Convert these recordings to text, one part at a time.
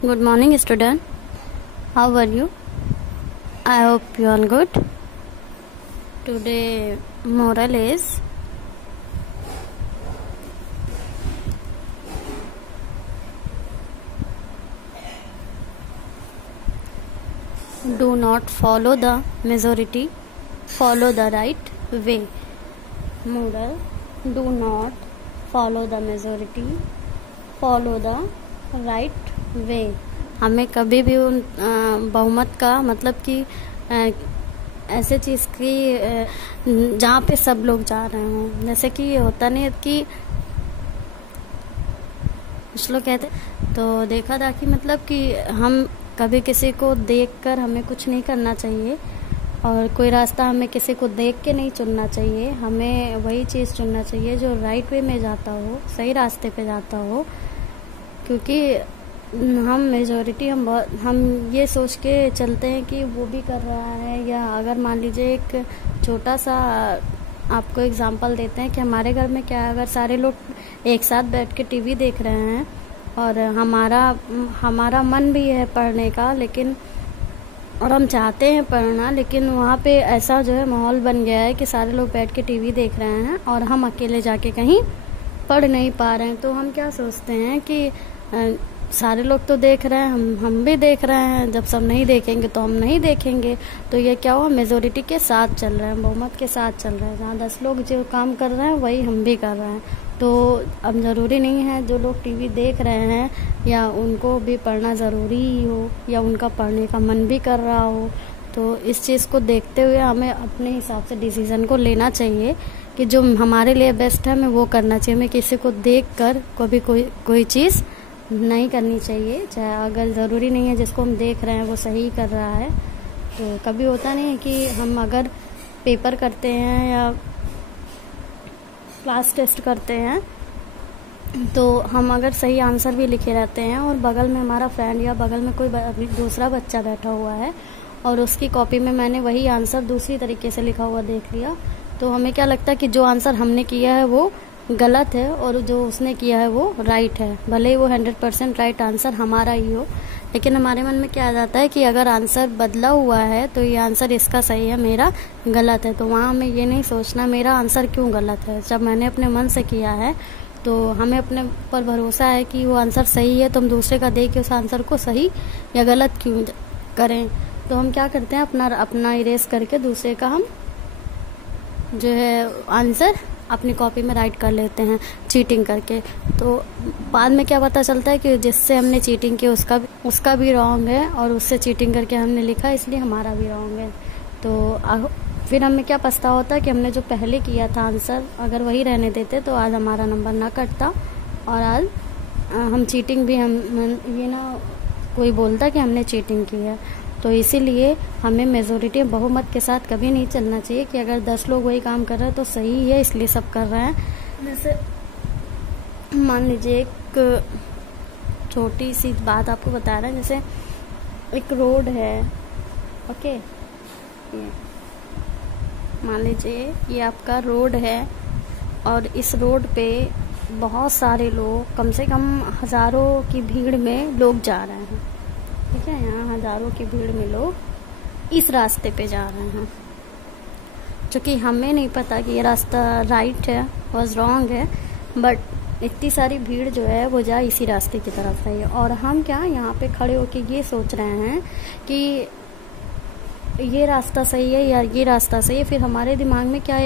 Good morning, student. How are you? I hope you are good. Today, moral is do not follow the majority, follow the right way. Moral: do not follow the majority, follow the right way. हमें कभी भी उन बहुमत का मतलब कि ऐसे चीज़ की जहाँ पे सब लोग जा रहे हों, जैसे कि होता नहीं है कि कुछ लोग कहते, तो देखा था कि मतलब कि हम कभी किसी को देखकर हमें कुछ नहीं करना चाहिए और कोई रास्ता हमें किसी को देख के नहीं चुनना चाहिए। हमें वही चीज़ चुनना चाहिए जो राइट वे में जाता हो, सही रास्ते पे जाता हो। क्योंकि हम मेजॉरिटी हम ये सोच के चलते हैं कि वो भी कर रहा है, या अगर मान लीजिए एक छोटा सा आपको एग्जांपल देते हैं कि हमारे घर में क्या है, अगर सारे लोग एक साथ बैठ के टीवी देख रहे हैं और हमारा मन भी है पढ़ने का, लेकिन और हम चाहते हैं पढ़ना, लेकिन वहाँ पे ऐसा जो है माहौल बन गया है कि सारे लोग बैठ के टीवी देख रहे हैं और हम अकेले जाके कहीं पढ़ नहीं पा रहे हैं। तो हम क्या सोचते हैं कि सारे लोग तो देख रहे हैं, हम भी देख रहे हैं, जब सब नहीं देखेंगे तो हम नहीं देखेंगे। तो ये क्या हुआ, मेजोरिटी के साथ चल रहे हैं, बहुमत के साथ चल रहे हैं। जहाँ 10 लोग जो काम कर रहे हैं वही हम भी कर रहे हैं। तो अब ज़रूरी नहीं है जो लोग टीवी देख रहे हैं या उनको भी पढ़ना ज़रूरी ही हो, या उनका पढ़ने का मन भी कर रहा हो। तो इस चीज़ को देखते हुए हमें अपने हिसाब से डिसीज़न को लेना चाहिए कि जो हमारे लिए बेस्ट है हमें वो करना चाहिए। हमें किसी को देख कर कभी कोई चीज़ नहीं करनी चाहिए, चाहे अगर ज़रूरी नहीं है जिसको हम देख रहे हैं वो सही कर रहा है। तो कभी होता नहीं है कि हम अगर पेपर करते हैं या क्लास टेस्ट करते हैं तो हम अगर सही आंसर भी लिखे रहते हैं और बगल में हमारा फ्रेंड या बगल में कोई दूसरा बच्चा बैठा हुआ है और उसकी कॉपी में मैंने वही आंसर दूसरी तरीके से लिखा हुआ देख लिया, तो हमें क्या लगता है कि जो आंसर हमने किया है वो गलत है और जो उसने किया है वो राइट है। भले ही वो 100% राइट आंसर हमारा ही हो, लेकिन हमारे मन में क्या आ जाता है कि अगर आंसर बदला हुआ है तो ये आंसर इसका सही है, मेरा गलत है। तो वहाँ हमें ये नहीं सोचना मेरा आंसर क्यों गलत है। जब मैंने अपने मन से किया है तो हमें अपने पर भरोसा है कि वो आंसर सही है, तो हम दूसरे का देख के उस आंसर को सही या गलत क्यों करें। तो हम क्या करते हैं, अपना इरेज करके दूसरे का हम जो है आंसर अपनी कॉपी में राइट कर लेते हैं चीटिंग करके। तो बाद में क्या पता चलता है कि जिससे हमने चीटिंग की उसका भी रॉन्ग है और उससे चीटिंग करके हमने लिखा इसलिए हमारा भी रॉन्ग है। तो फिर हमें क्या पछतावा होता है कि हमने जो पहले किया था आंसर अगर वही रहने देते तो आज हमारा नंबर ना कटता और आज हम चीटिंग भी ये ना कोई बोलता कि हमने चीटिंग की है। तो इसीलिए हमें मेजॉरिटी बहुमत के साथ कभी नहीं चलना चाहिए कि अगर 10 लोग वही काम कर रहे हैं तो सही है इसलिए सब कर रहे हैं। जैसे मान लीजिए एक छोटी सी बात आपको बता रहे हैं, जैसे एक रोड है, ओके, मान लीजिए ये आपका रोड है और इस रोड पे बहुत सारे लोग, कम से कम हज़ारों की भीड़ में लोग जा रहे हैं, ठीक है। यहाँ हज़ारों की भीड़ में लोग इस रास्ते पे जा रहे हैं, क्योंकि हमें नहीं पता कि ये रास्ता राइट है और रॉन्ग है, बट इतनी सारी भीड़ जो है वो जा इसी रास्ते की तरफ रही है। और हम क्या यहाँ पे खड़े होके ये सोच रहे हैं कि ये रास्ता सही है या ये रास्ता सही है। फिर हमारे दिमाग में क्या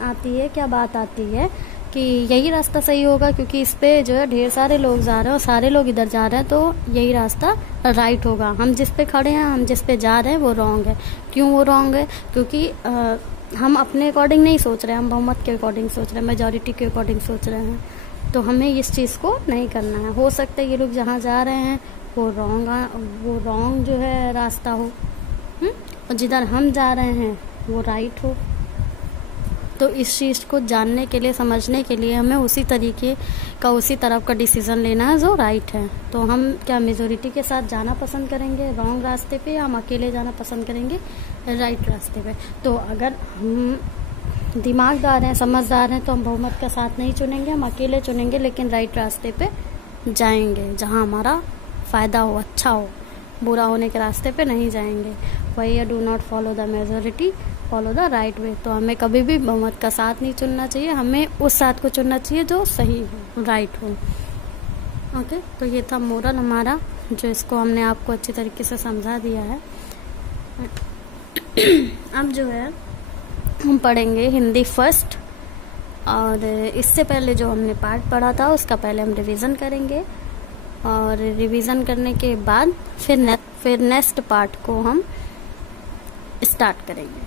आती है, क्या बात आती है कि यही रास्ता सही होगा क्योंकि इस पे जो है ढेर सारे लोग जा रहे हैं और सारे लोग इधर जा रहे हैं, तो यही रास्ता राइट होगा। हम जिस पे खड़े हैं, हम जिस पे जा रहे हैं वो रॉन्ग है। क्यों वो रॉन्ग है? क्योंकि हम अपने अकॉर्डिंग नहीं सोच रहे हैं, हम बहुमत के अकॉर्डिंग सोच रहे हैं, मेजॉरिटी के अकॉर्डिंग सोच रहे हैं। तो हमें इस चीज़ को नहीं करना है। हो सकता है ये लोग जहाँ जा रहे हैं वो रॉन्ग जो है रास्ता हो, और जिधर हम जा रहे हैं वो राइट हो। तो इस चीज़ को जानने के लिए, समझने के लिए हमें उसी तरीके का, उसी तरफ का डिसीज़न लेना है जो राइट है। तो हम क्या मेजॉरिटी के साथ जाना पसंद करेंगे रॉन्ग रास्ते पे, या हम अकेले जाना पसंद करेंगे राइट रास्ते पे? तो अगर हम दिमागदार हैं, समझदार हैं, तो हम बहुमत का साथ नहीं चुनेंगे, हम अकेले चुनेंगे, लेकिन राइट रास्ते पे जाएंगे जहाँ हमारा फ़ायदा हो, अच्छा हो, बुरा होने के रास्ते पे नहीं जाएंगे। वही do not follow the majority, follow the right way. तो हमें कभी भी बहुमत का साथ नहीं चुनना चाहिए, हमें उस साथ को चुनना चाहिए जो सही हो, राइट हो। ओके, तो ये था मोरल हमारा, जो इसको हमने आपको अच्छी तरीके से समझा दिया है। अब जो है हम पढ़ेंगे हिंदी फर्स्ट, और इससे पहले जो हमने पार्ट पढ़ा था उसका पहले हम रिवीजन करेंगे, और रिवीजन करने के बाद फिर नेक्स्ट पार्ट को हम स्टार्ट करेंगे।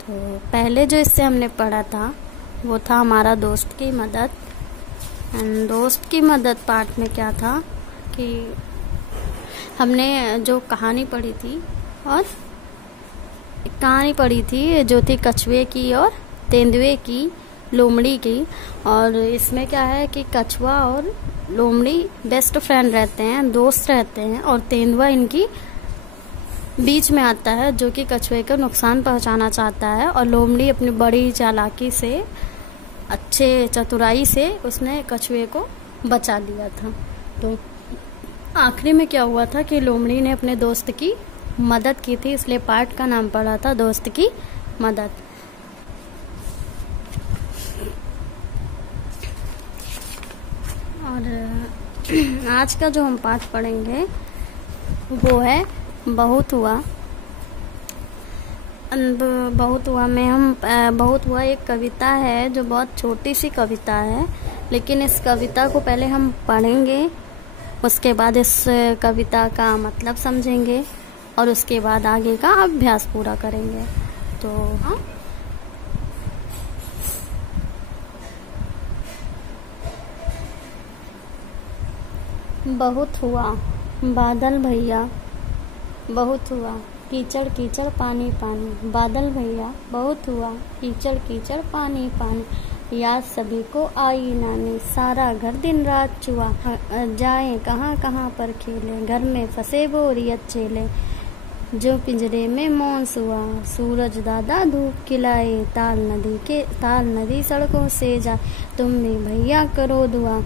तो पहले जो इससे हमने पढ़ा था वो था हमारा दोस्त की मदद। एंड दोस्त की मदद पार्ट में क्या था कि हमने जो कहानी पढ़ी थी, और कहानी पढ़ी थी जो थी कछुए की और तेंदुए की, लोमड़ी की। और इसमें क्या है कि कछुआ और लोमड़ी बेस्ट फ्रेंड रहते हैं, दोस्त रहते हैं, और तेंदुआ इनकी बीच में आता है, जो कि कछुए को नुकसान पहुंचाना चाहता है। और लोमड़ी अपनी बड़ी चालाकी से, अच्छे चतुराई से उसने कछुए को बचा दिया था। तो आखिरी में क्या हुआ था कि लोमड़ी ने अपने दोस्त की मदद की थी, इसलिए पार्ट का नाम पड़ा था दोस्त की मदद। और आज का जो हम पाठ पढ़ेंगे वो है बहुत हुआ। बहुत हुआ में हम बहुत हुआ एक कविता है जो बहुत छोटी सी कविता है, लेकिन इस कविता को पहले हम पढ़ेंगे, उसके बाद इस कविता का मतलब समझेंगे, और उसके बाद आगे का अभ्यास पूरा करेंगे। तो बहुत हुआ बादल भैया, बहुत हुआ कीचड़ कीचड़ पानी पानी, बादल भैया बहुत हुआ कीचड़ कीचड़ पानी पानी, याद सभी को आई नानी, सारा घर दिन रात चुआ, जाए कहाँ कहाँ पर खेले, घर में फंसे बोरियत झेले, जो पिंजरे में मौन सुआ, सूरज दादा धूप खिलाए, ताल नदी सड़कों से जाए, तुम भी भैया करो दुआ।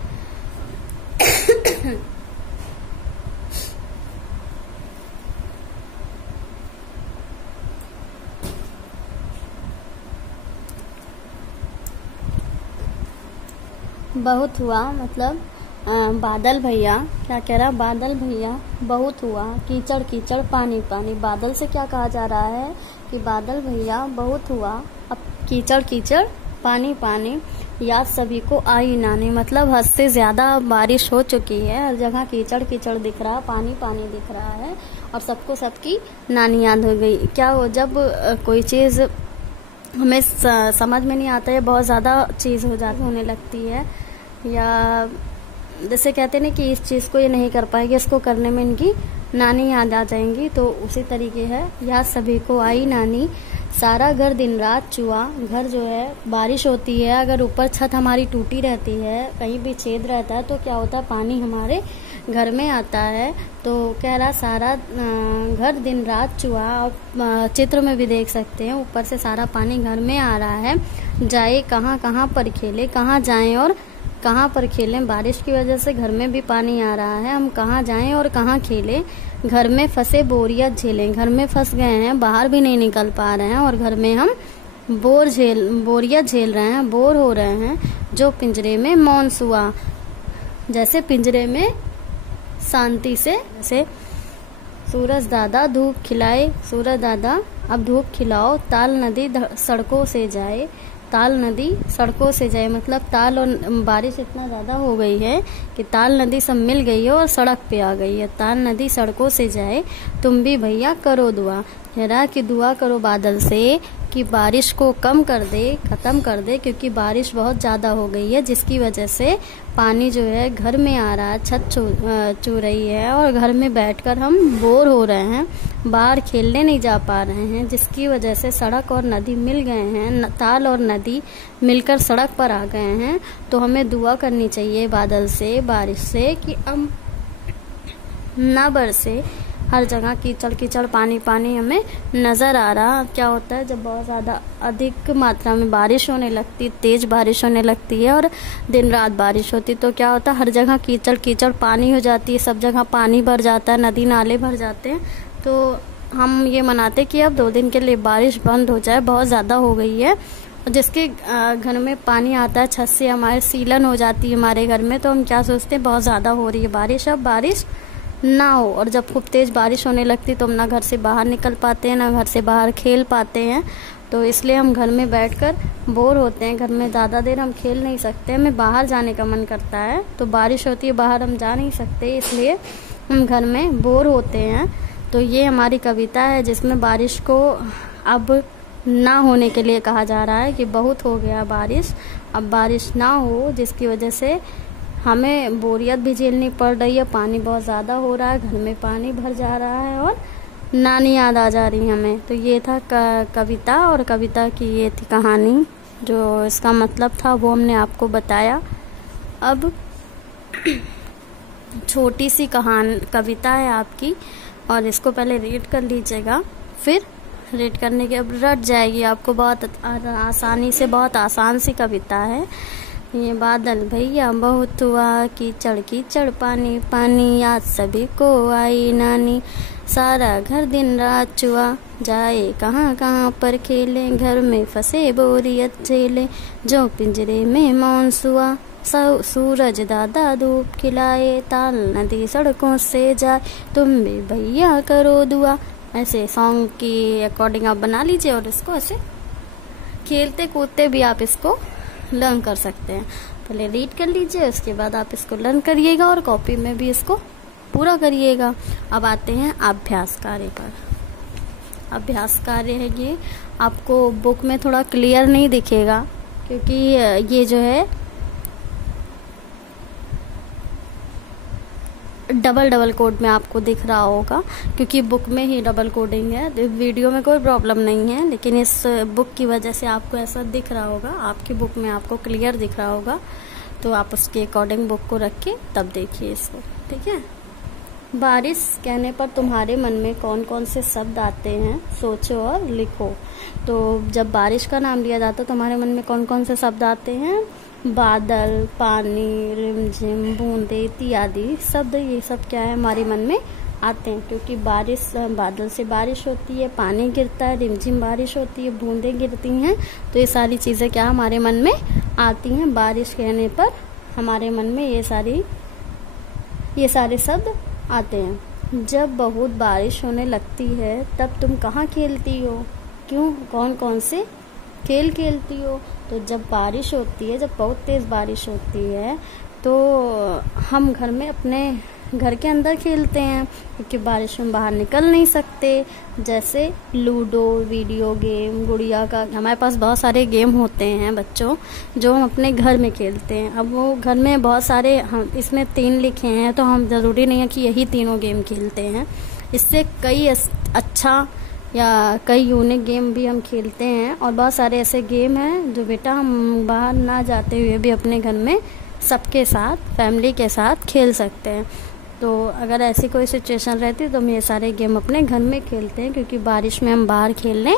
बहुत हुआ मतलब बादल भैया क्या कह रहा, बादल भैया बहुत हुआ कीचड़ कीचड़ पानी पानी। बादल से क्या कहा जा रहा है कि बादल भैया बहुत हुआ, अब कीचड़ कीचड़ पानी पानी, याद सभी को आई नानी, मतलब हद से ज्यादा बारिश हो चुकी है, हर जगह कीचड़ कीचड़ दिख रहा, पानी पानी दिख रहा है, और सबको सबकी नानी याद हो गई। क्या हो, जब कोई चीज हमें समझ में नहीं आता है, बहुत ज्यादा चीज होने लगती है, या जैसे कहते हैं ना कि इस चीज को ये नहीं कर पाएगी, इसको करने में इनकी नानी याद आ जाएंगी, तो उसी तरीके है, याद सभी को आई नानी, सारा घर दिन रात चुआ। घर जो है बारिश होती है, अगर ऊपर छत हमारी टूटी रहती है, कहीं भी छेद रहता है, तो क्या होता है, पानी हमारे घर में आता है। तो कह रहा सारा घर दिन रात चुआ, आप चित्र में भी देख सकते हैं, ऊपर से सारा पानी घर में आ रहा है, जाए कहाँ कहाँ पर खेले, कहाँ जाएं और कहाँ पर खेलें, बारिश की वजह से घर में भी पानी आ रहा है, हम कहाँ जाएं और कहाँ खेलें, घर में फंसे बोरियत झेलें, घर में फंस गए हैं, बाहर भी नहीं निकल पा रहे हैं, और घर में हम बोरियत झेल रहे हैं, बोर हो रहे हैं, जो पिंजरे में मौन सुआ, जैसे पिंजरे में शांति से, जैसे सूरज दादा धूप खिलाए, सूरज दादा अब धूप खिलाओ, ताल नदी सड़कों से जाए, ताल नदी सड़कों से जाए, मतलब ताल और बारिश इतना ज्यादा हो गई है कि ताल नदी सब मिल गई है और सड़क पे आ गई है, ताल नदी सड़कों से जाए, तुम भी भैया करो दुआ, कह रहा कि दुआ करो बादल से कि बारिश को कम कर दे, खत्म कर दे, क्योंकि बारिश बहुत ज्यादा हो गई है, जिसकी वजह से पानी जो है घर में आ रहा है, छत छू रही है, और घर में बैठकर हम बोर हो रहे हैं, बाहर खेलने नहीं जा पा रहे हैं, जिसकी वजह से सड़क और नदी मिल गए हैं, ताल और नदी मिलकर सड़क पर आ गए हैं। तो हमें दुआ करनी चाहिए बादल से, बारिश से, कि अब ना बरसे, हर जगह कीचड़ कीचड़ पानी पानी हमें नज़र आ रहा। क्या होता है जब बहुत ज़्यादा अधिक मात्रा में बारिश होने लगती, तेज़ बारिश होने लगती है और दिन रात बारिश होती, तो क्या होता है हर जगह कीचड़ कीचड़ पानी हो जाती है, सब जगह पानी भर जाता है, नदी नाले भर जाते हैं। तो हम ये मनाते कि अब 2 दिन के लिए बारिश बंद हो जाए, बहुत ज़्यादा हो गई है। जिसके घर में पानी आता है छत से, हमारे सीलन हो जाती है हमारे घर में, तो हम क्या सोचते हैं बहुत ज़्यादा हो रही है बारिश, अब बारिश ना हो। और जब खूब तेज़ बारिश होने लगती तो हम ना घर से बाहर निकल पाते हैं, ना घर से बाहर खेल पाते हैं। तो इसलिए हम घर में बैठकर बोर होते हैं, घर में ज़्यादा देर हम खेल नहीं सकते, हमें बाहर जाने का मन करता है। तो बारिश होती है, बाहर हम जा नहीं सकते, इसलिए हम घर में बोर होते हैं। तो ये हमारी कविता है जिसमें बारिश को अब ना होने के लिए कहा जा रहा है कि बहुत हो गया बारिश, अब बारिश ना हो, जिसकी वजह से हमें बोरियत भी झेलनी पड़ रही है। पानी बहुत ज़्यादा हो रहा है, घर में पानी भर जा रहा है और नानी याद आ जा रही हमें। तो ये था कविता, और कविता की ये थी कहानी, जो इसका मतलब था वो हमने आपको बताया। अब छोटी सी कविता है आपकी, और इसको पहले रीड कर लीजिएगा, फिर रीड करने के अब रट जाएगी आपको बहुत आसानी से। बहुत आसान सी कविता है ये। बादल भैया बहुत हुआ, कीचड़ कीचड़ पानी पानी, याद सभी को आई नानी, सारा घर दिन रात चुआ, जाए कहाँ कहाँ पर खेले, घर में फंसे बोरियत झेले, जो पिंजरे में मौन सुआ, सूरज दादा धूप खिलाए, ताल नदी सड़कों से जाए, तुम भी भैया करो दुआ। ऐसे सॉन्ग की अकॉर्डिंग आप बना लीजिए, और इसको ऐसे खेलते कूदते भी आप इसको लर्न कर सकते हैं। पहले रीड कर लीजिए, उसके बाद आप इसको लर्न करिएगा और कॉपी में भी इसको पूरा करिएगा। अब आते हैं अभ्यास कार्य पर। अभ्यास कार्य है ये, आपको बुक में थोड़ा क्लियर नहीं दिखेगा क्योंकि ये जो है डबल कोड में आपको दिख रहा होगा, क्योंकि बुक में ही डबल कोडिंग है। वीडियो में कोई प्रॉब्लम नहीं है, लेकिन इस बुक की वजह से आपको ऐसा दिख रहा होगा, आपकी बुक में आपको क्लियर दिख रहा होगा। तो आप उसके अकॉर्डिंग बुक को रख के तब देखिए इसको, ठीक है। बारिश कहने पर तुम्हारे मन में कौन कौन से शब्द आते हैं, सोचो और लिखो। तो जब बारिश का नाम लिया जाता है तो हमारे मन में कौन कौन से शब्द आते हैं, बादल, पानी, रिमझिम, बूंदे इत्यादि शब्द, ये सब क्या है हमारे मन में आते हैं। क्योंकि बारिश, बादल से बारिश होती है, पानी गिरता है, रिमझिम बारिश होती है, बूंदें गिरती हैं, तो ये सारी चीज़ें क्या हमारे मन में आती हैं। बारिश कहने पर हमारे मन में ये सारे शब्द आते हैं। जब बहुत बारिश होने लगती है तब तुम कहाँ खेलती हो, क्यों, कौन कौन से खेल खेलती हो। तो जब बारिश होती है, जब बहुत तेज़ बारिश होती है तो हम घर में अपने घर के अंदर खेलते हैं, क्योंकि बारिश में बाहर निकल नहीं सकते। जैसे लूडो, वीडियो गेम, गुड़िया का, हमारे पास बहुत सारे गेम होते हैं बच्चों जो हम अपने घर में खेलते हैं। अब वो घर में बहुत सारे, हम इसमें 3 लिखे हैं तो हम ज़रूरी नहीं है कि यही तीनों गेम खेलते हैं, इससे कई अच्छा या कई यूनिक गेम भी हम खेलते हैं। और बहुत सारे ऐसे गेम हैं जो बेटा हम बाहर ना जाते हुए भी अपने घर में सबके साथ, फैमिली के साथ खेल सकते हैं। तो अगर ऐसी कोई सिचुएशन रहती है तो हम ये सारे गेम अपने घर में खेलते हैं, क्योंकि बारिश में हम बाहर खेलने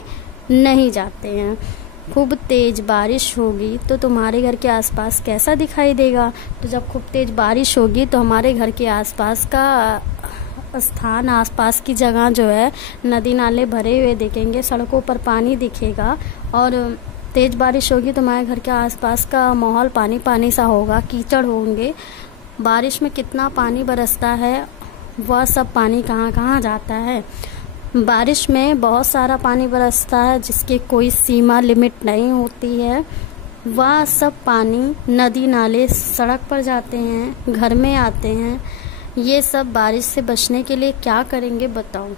नहीं जाते हैं। खूब तेज़ बारिश होगी तो तुम्हारे घर के आसपास कैसा दिखाई देगा। तो जब खूब तेज़ बारिश होगी तो हमारे घर के आसपास का स्थान, आसपास की जगह जो है, नदी नाले भरे हुए दिखेंगे, सड़कों पर पानी दिखेगा। और तेज़ बारिश होगी तो हमारे घर के आसपास का माहौल पानी पानी सा होगा, कीचड़ होंगे। बारिश में कितना पानी बरसता है, वह सब पानी कहाँ कहाँ जाता है। बारिश में बहुत सारा पानी बरसता है जिसकी कोई सीमा लिमिट नहीं होती है। वह सब पानी नदी नाले सड़क पर जाते हैं, घर में आते हैं। ये सब बारिश से बचने के लिए क्या करेंगे बताओ।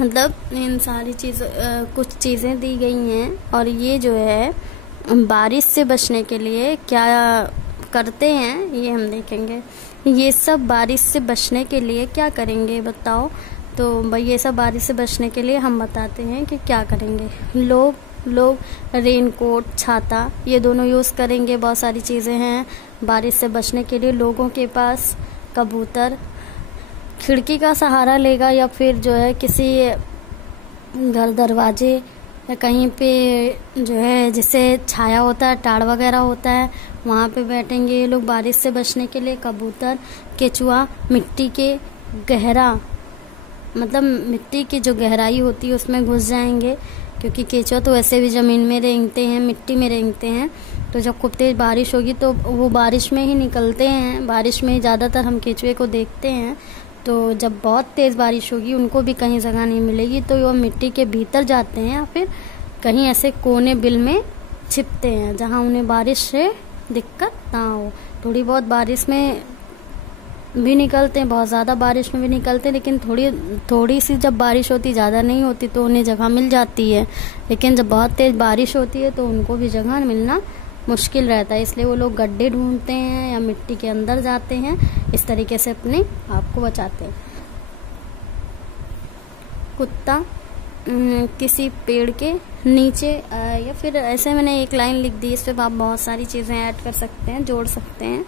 मतलब इन सारी कुछ चीज़ें दी गई हैं, और ये जो है बारिश से बचने के लिए क्या करते हैं ये हम देखेंगे। ये सब बारिश से बचने के लिए क्या करेंगे बताओ। तो भाई ये सब बारिश से बचने के लिए हम बताते हैं कि क्या करेंगे। लोग रेनकोट, छाता, ये दोनों यूज़ करेंगे। बहुत सारी चीज़ें हैं बारिश से बचने के लिए। लोगों के पास कबूतर खिड़की का सहारा लेगा या फिर जो है किसी घर दरवाजे या कहीं पे जो है जिससे छाया होता है, टाड़ वगैरह होता है, वहाँ पे बैठेंगे ये लोग बारिश से बचने के लिए। कबूतर, केचुआ मिट्टी के गहरा मतलब मिट्टी की जो गहराई होती है उसमें घुस जाएंगे, क्योंकि केचुआ तो वैसे भी ज़मीन में रेंगते हैं, मिट्टी में रेंगते हैं। तो जब खूब तेज़ बारिश होगी तो वो बारिश में ही निकलते हैं, बारिश में ही ज़्यादातर हम केचुए को देखते हैं। तो जब बहुत तेज़ बारिश होगी उनको भी कहीं जगह नहीं मिलेगी तो वो मिट्टी के भीतर जाते हैं या फिर कहीं ऐसे कोने बिल में छिपते हैं जहाँ उन्हें बारिश से दिक्कत ना हो। थोड़ी बहुत बारिश में भी निकलते हैं, बहुत ज़्यादा बारिश में भी निकलते हैं, लेकिन थोड़ी सी जब बारिश होती, ज़्यादा नहीं होती, तो उन्हें जगह मिल जाती है। लेकिन जब बहुत तेज़ बारिश होती है तो उनको भी जगह मिलना मुश्किल रहता है, इसलिए वो लोग गड्ढे ढूंढते हैं या मिट्टी के अंदर जाते हैं, इस तरीके से अपने आप को बचाते हैं। कुत्ता किसी पेड़ के नीचे या फिर ऐसे मैंने एक लाइन लिख दी, इस पे आप बहुत सारी चीज़ें ऐड कर सकते हैं, जोड़ सकते हैं।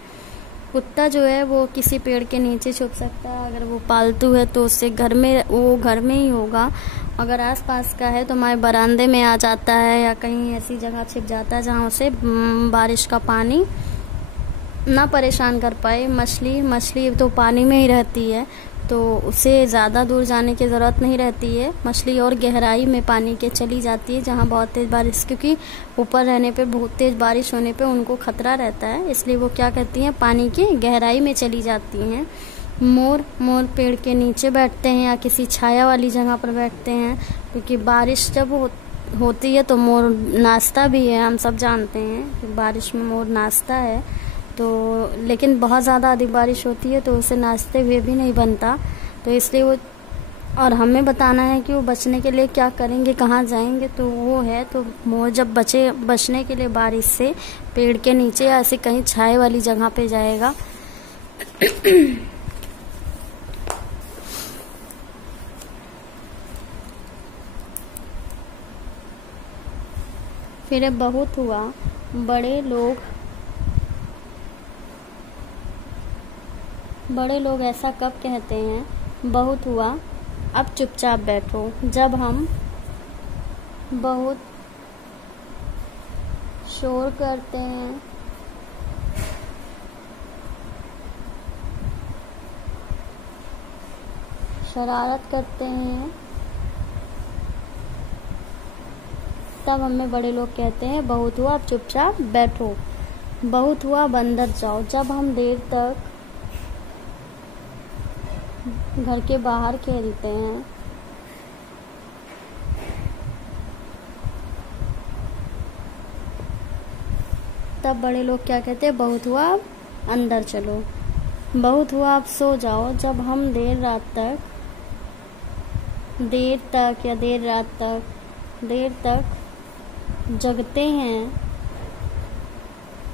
कुत्ता जो है वो किसी पेड़ के नीचे छुप सकता है, अगर वो पालतू है तो उससे घर में ही होगा। अगर आसपास का है तो हमारे बरामदे में आ जाता है या कहीं ऐसी जगह छिप जाता है जहाँ उसे बारिश का पानी ना परेशान कर पाए। मछली तो पानी में ही रहती है तो उसे ज़्यादा दूर जाने की ज़रूरत नहीं रहती है। मछली और गहराई में पानी के चली जाती है जहाँ बहुत तेज़ बारिश, क्योंकि ऊपर रहने पे बहुत तेज़ बारिश होने पे उनको खतरा रहता है, इसलिए वो क्या करती हैं, पानी की गहराई में चली जाती हैं। मोर पेड़ के नीचे बैठते हैं या किसी छाया वाली जगह पर बैठते हैं, क्योंकि बारिश जब होती है तो मोर नाचता भी है, हम सब जानते हैं बारिश में मोर नाचता है। तो लेकिन बहुत ज़्यादा अधिक बारिश होती है तो उसे नाचते हुए भी नहीं बनता, तो इसलिए वो और हमें बताना है कि वो बचने के लिए क्या करेंगे, कहाँ जाएंगे। तो वो है तो मोर जब बचने के लिए बारिश से पेड़ के नीचे या ऐसे कहीं छाए वाली जगह पे जाएगा। फिर बहुत हुआ, बड़े लोग ऐसा कब कहते हैं, बहुत हुआ अब चुपचाप बैठो। जब हम बहुत शोर करते हैं, शरारत करते हैं, तब हमें बड़े लोग कहते हैं बहुत हुआ अब चुपचाप बैठो। बहुत हुआ अब अंदर जाओ। जब हम देर तक घर के बाहर खेलते हैं, तब बड़े लोग क्या कहते हैं, बहुत हुआ अब अंदर चलो। बहुत हुआ अब सो जाओ। जब हम देर तक जगते हैं,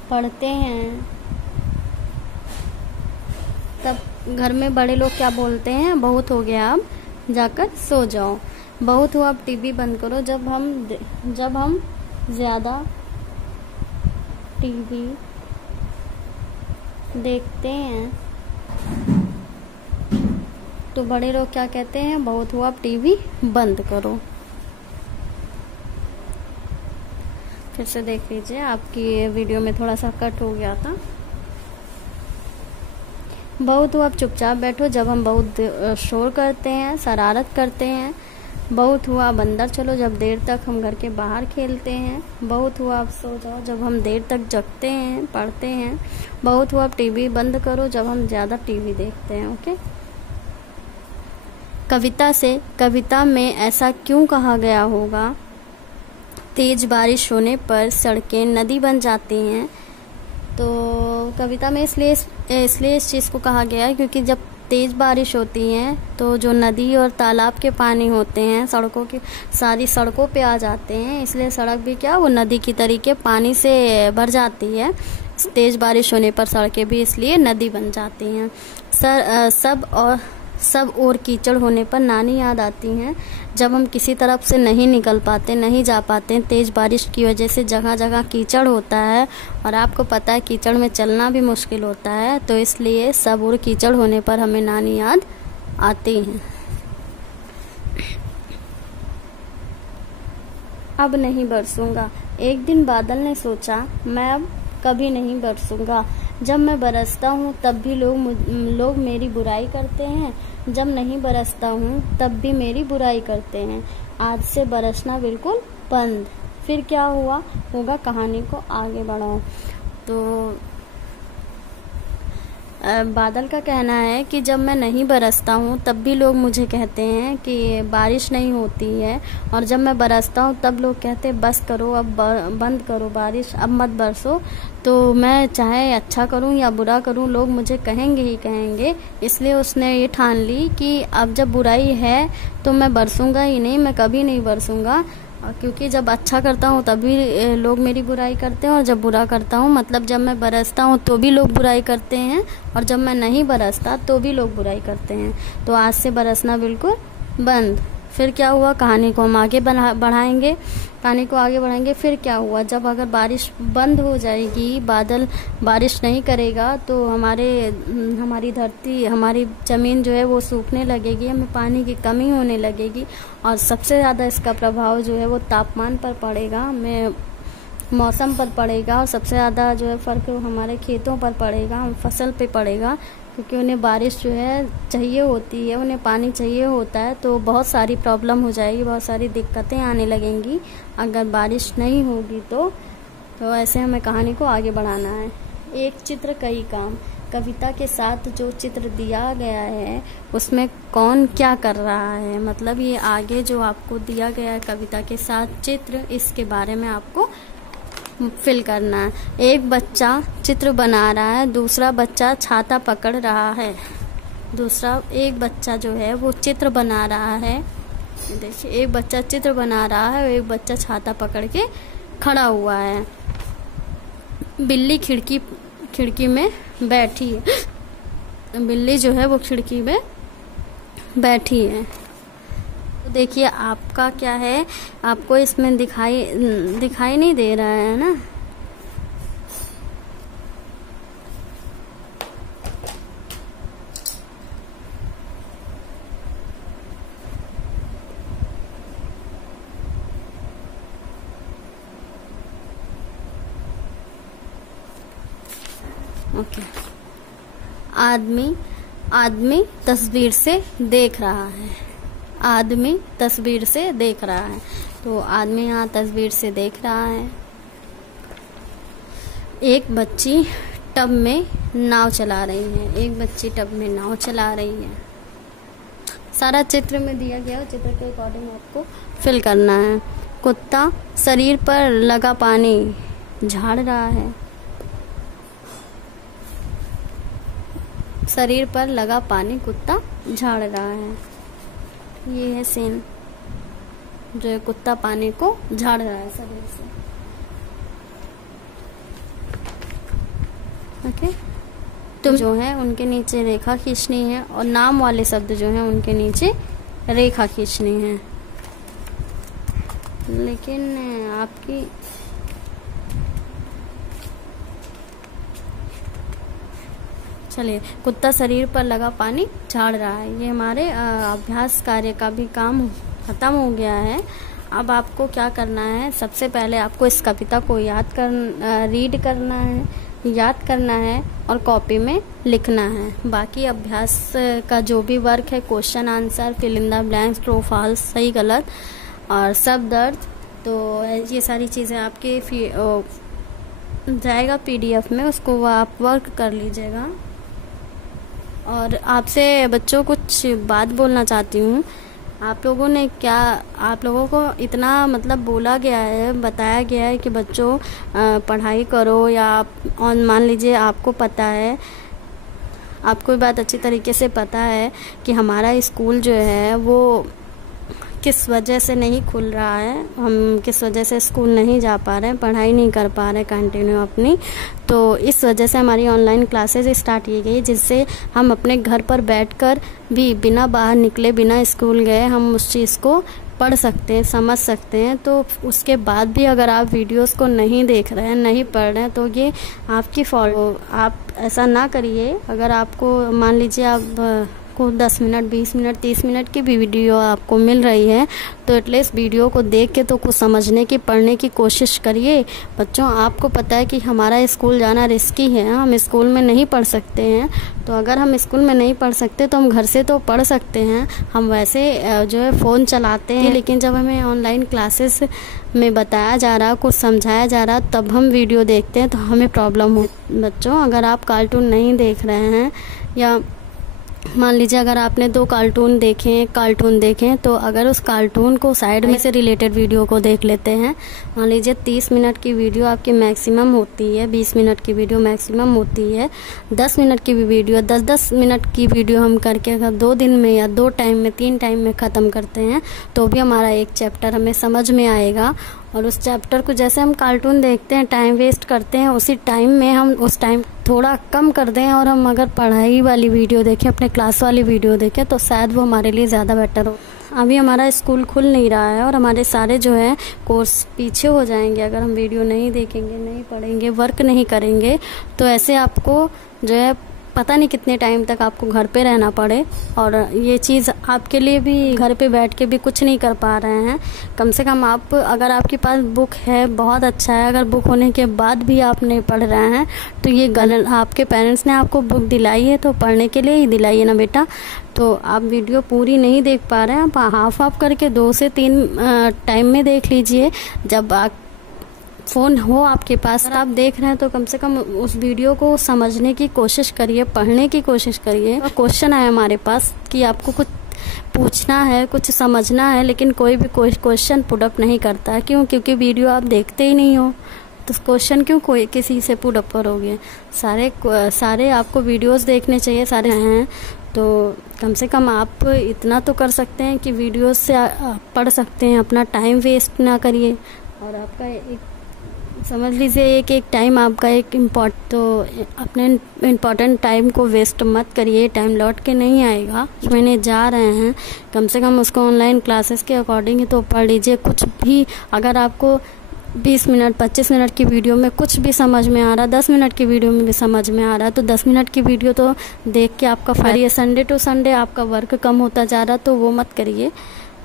पढ़ते हैं, तब घर में बड़े लोग क्या बोलते हैं, बहुत हो गया अब जाकर सो जाओ। बहुत हुआ अब टीवी बंद करो। जब हम ज़्यादा टीवी देखते हैं तो बड़े लोग क्या कहते हैं, बहुत हुआ अब टीवी बंद करो। फिर से देख लीजिए, आपकी वीडियो में थोड़ा सा कट हो गया था। बहुत हुआ अब चुपचाप बैठो। जब हम बहुत शोर करते हैं, शरारत करते हैं। बहुत हुआ अब अंदर चलो। जब देर तक हम घर के बाहर खेलते हैं। बहुत हुआ अब सो जाओ। जब हम देर तक जगते हैं, पढ़ते हैं। बहुत हुआ अब टीवी बंद करो। जब हम ज़्यादा टीवी देखते हैं। ओके। कविता में ऐसा क्यों कहा गया होगा, तेज बारिश होने पर सड़कें नदी बन जाती हैं। तो कविता में इसलिए इस चीज़ को कहा गया है क्योंकि जब तेज़ बारिश होती है तो जो नदी और तालाब के पानी होते हैं सारी सड़कों पे आ जाते हैं, इसलिए सड़क भी क्या वो नदी की तरीके पानी से भर जाती है। तेज़ बारिश होने पर सड़कें भी इसलिए नदी बन जाती हैं। सब और कीचड़ होने पर नानी याद आती हैं। जब हम किसी तरफ से नहीं निकल पाते, नहीं जा पाते, तेज़ बारिश की वजह से जगह जगह कीचड़ होता है और आपको पता है कीचड़ में चलना भी मुश्किल होता है, तो इसलिए सब और कीचड़ होने पर हमें नानी याद आते हैं। अब नहीं बरसूंगा। एक दिन बादल ने सोचा, मैं अब कभी नहीं बरसूंगा। जब मैं बरसता हूँ तब भी लोग मेरी बुराई करते हैं, जब नहीं बरसता हूँ तब भी मेरी बुराई करते हैं। आज से बरसना बिल्कुल बंद। फिर क्या होगा, कहानी को आगे बढ़ाओ। तो बादल का कहना है कि जब मैं नहीं बरसता हूँ तब भी लोग मुझे कहते हैं कि बारिश नहीं होती है, और जब मैं बरसता हूँ तब लोग कहते हैं बस करो, अब बंद करो बारिश, अब मत बरसो। तो मैं चाहे अच्छा करूँ या बुरा करूँ, लोग मुझे कहेंगे ही कहेंगे। इसलिए उसने ये ठान ली कि अब जब बुराई है तो मैं बरसूंगा ही नहीं, मैं कभी नहीं बरसूंगा। क्योंकि जब अच्छा करता हूँ तभी लोग मेरी बुराई करते हैं, और जब बुरा करता हूँ, मतलब जब मैं बरसता हूँ तो भी लोग बुराई करते हैं, और जब मैं नहीं बरसता तो भी लोग बुराई करते हैं। तो आज से बरसना बिल्कुल बंद। फिर क्या हुआ, कहानी को हम आगे बढ़ाएंगे। कहानी को आगे बढ़ाएंगे। फिर क्या हुआ, जब अगर बारिश बंद हो जाएगी, बादल बारिश नहीं करेगा, तो हमारी धरती, हमारी ज़मीन जो है वो सूखने लगेगी, हमें पानी की कमी होने लगेगी, और सबसे ज़्यादा इसका प्रभाव जो है वो तापमान पर पड़ेगा, हमें मौसम पर पड़ेगा, और सबसे ज़्यादा जो है फ़र्क हमारे खेतों पर पड़ेगा, फसल पे पड़ेगा। क्योंकि उन्हें बारिश जो है चाहिए होती है, उन्हें पानी चाहिए होता है, तो बहुत सारी प्रॉब्लम हो जाएगी, बहुत सारी दिक्कतें आने लगेंगी अगर बारिश नहीं होगी तो ऐसे हमें कहानी को आगे बढ़ाना है। एक चित्र कई काम। कविता के साथ जो चित्र दिया गया है उसमें कौन क्या कर रहा है, मतलब ये आगे जो आपको दिया गया है कविता के साथ चित्र, इसके बारे में आपको फिल करना है। एक बच्चा चित्र बना रहा है, दूसरा बच्चा छाता पकड़ रहा है। एक बच्चा जो है वो चित्र बना रहा है। देखिए, एक बच्चा चित्र बना रहा है और एक बच्चा छाता पकड़ के खड़ा हुआ है। बिल्ली खिड़की में बैठी है। बिल्ली जो है वो खिड़की में बैठी है। देखिए, आपका क्या है, आपको इसमें दिखाई नहीं दे रहा है ना। ओके। आदमी तस्वीर से देख रहा है। आदमी तस्वीर से देख रहा है, तो आदमी यहाँ तस्वीर से देख रहा है। एक बच्ची टब में नाव चला रही है। एक बच्ची टब में नाव चला रही है। सारा चित्र में दिया गया, चित्र के अकॉर्डिंग आपको फिल करना है। कुत्ता शरीर पर लगा पानी झाड़ रहा है। शरीर पर लगा पानी कुत्ता झाड़ रहा है। ये है सीन, जो है कुत्ता पानी को झाड़ रहा है शरीर से। ओके। तुम जो है उनके नीचे रेखा खींचनी है, और नाम वाले शब्द जो है उनके नीचे रेखा खींचनी है। लेकिन आपकी चलिए, कुत्ता शरीर पर लगा पानी झाड़ रहा है। ये हमारे अभ्यास कार्य का भी काम खत्म हो गया है। अब आपको क्या करना है, सबसे पहले आपको इस कविता को रीड करना है, याद करना है और कॉपी में लिखना है। बाकी अभ्यास का जो भी वर्क है, question answer, fill in the blanks, true false, सही गलत और शब्द अर्थ, तो ये सारी चीज़ें आपके जाएगा PDF में, उसको आप वर्क कर लीजिएगा। और आपसे बच्चों कुछ बात बोलना चाहती हूँ। आप लोगों को इतना मतलब बोला गया है, बताया गया है कि बच्चों पढ़ाई करो, या मान लीजिए आपको पता है, आपको ये बात अच्छी तरीके से पता है कि हमारा स्कूल जो है वो किस वजह से नहीं खुल रहा है, हम किस वजह से स्कूल नहीं जा पा रहे हैं, पढ़ाई नहीं कर पा रहे कंटिन्यू अपनी। तो इस वजह से हमारी ऑनलाइन क्लासेस स्टार्ट की गई, जिससे हम अपने घर पर बैठकर भी बिना बाहर निकले, बिना स्कूल गए, हम उस चीज़ को पढ़ सकते हैं, समझ सकते हैं। तो उसके बाद भी अगर आप वीडियोस को नहीं देख रहे हैं, नहीं पढ़ रहे हैं, तो ये आपकी फॉल्ट। आप ऐसा ना करिए। अगर आपको मान लीजिए आप आपको 10 मिनट 20 मिनट 30 मिनट की भी वीडियो आपको मिल रही है तो एटलीस्ट वीडियो को देख के तो कुछ समझने की पढ़ने की कोशिश करिए। बच्चों आपको पता है कि हमारा स्कूल जाना रिस्की है, हम स्कूल में नहीं पढ़ सकते हैं। तो अगर हम स्कूल में नहीं पढ़ सकते तो हम घर से तो पढ़ सकते हैं। हम वैसे जो है फ़ोन चलाते हैं, लेकिन जब हमें ऑनलाइन क्लासेस में बताया जा रहा, कुछ समझाया जा रहा, तब हम वीडियो देखते हैं तो हमें प्रॉब्लम हो। बच्चों अगर आप कार्टून नहीं देख रहे हैं या मान लीजिए अगर आपने 2 कार्टून देखें तो अगर उस कार्टून को साइड में से रिलेटेड वीडियो को देख लेते हैं, मान लीजिए 30 मिनट की वीडियो आपकी मैक्सिमम होती है, 20 मिनट की वीडियो मैक्सिमम होती है, 10 मिनट की भी वीडियो 10-10 मिनट की वीडियो हम करके अगर 2 दिन में या 2 टाइम में 3 टाइम में ख़त्म करते हैं तो भी हमारा एक चैप्टर हमें समझ में आएगा। और उस चैप्टर को जैसे हम कार्टून देखते हैं टाइम वेस्ट करते हैं, उसी टाइम में हम उस टाइम थोड़ा कम कर दें और हम अगर पढ़ाई वाली वीडियो देखें, अपने क्लास वाली वीडियो देखें तो शायद वो हमारे लिए ज़्यादा बेटर हो। अभी हमारा स्कूल खुल नहीं रहा है और हमारे सारे जो है कोर्स पीछे हो जाएंगे अगर हम वीडियो नहीं देखेंगे, नहीं पढ़ेंगे, वर्क नहीं करेंगे। तो ऐसे आपको जो है पता नहीं कितने टाइम तक आपको घर पे रहना पड़े और ये चीज़ आपके लिए भी घर पे बैठ के भी कुछ नहीं कर पा रहे हैं। कम से कम आप अगर आपके पास बुक है बहुत अच्छा है, अगर बुक होने के बाद भी आप नहीं पढ़ रहे हैं तो ये गलत। आपके पेरेंट्स ने आपको बुक दिलाई है तो पढ़ने के लिए ही दिलाई है ना बेटा। तो आप वीडियो पूरी नहीं देख पा रहे हैं, आप हाफ करके 2 से 3 टाइम में देख लीजिए। जब आप फ़ोन हो आपके पास और आप देख रहे हैं तो कम से कम उस वीडियो को समझने की कोशिश करिए, पढ़ने की कोशिश करिए। क्वेश्चन है हमारे पास कि आपको कुछ पूछना है, कुछ समझना है, लेकिन कोई भी क्वेश्चन पुट अप नहीं करता है। क्यों? क्योंकि वीडियो आप देखते ही नहीं हो तो क्वेश्चन क्यों कोई किसी से पुट अप करोगे। सारे आपको वीडियोस देखने चाहिए, सारे हैं तो कम से कम आप इतना तो कर सकते हैं कि वीडियोस से पढ़ सकते हैं, अपना टाइम वेस्ट ना करिए। और आपका एक समझ लीजिए एक टाइम आपका तो अपने इम्पॉर्टेंट टाइम को वेस्ट मत करिए, टाइम लौट के नहीं आएगा। महीने जा रहे हैं कम से कम उसको ऑनलाइन क्लासेस के अकॉर्डिंग ही तो पढ़ लीजिए। कुछ भी अगर आपको 20 मिनट 25 मिनट की वीडियो में कुछ भी समझ में आ रहा, 10 मिनट की वीडियो में भी समझ में आ रहा, तो 10 मिनट की वीडियो तो देख के आपका फायदा। संडे टू संडे आपका वर्क कम होता जा रहा तो वो मत करिए।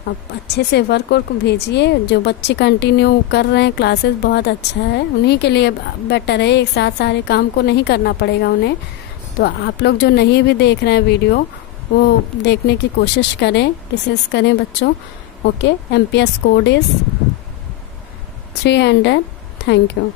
आप अच्छे से वर्क भेजिए। जो बच्चे कंटिन्यू कर रहे हैं क्लासेस बहुत अच्छा है, उन्हीं के लिए बेटर है। एक साथ सारे काम को नहीं करना पड़ेगा उन्हें। तो आप लोग जो नहीं भी देख रहे हैं वीडियो वो देखने की कोशिश करें बच्चों। Okay, MPS code is 300। Thank you.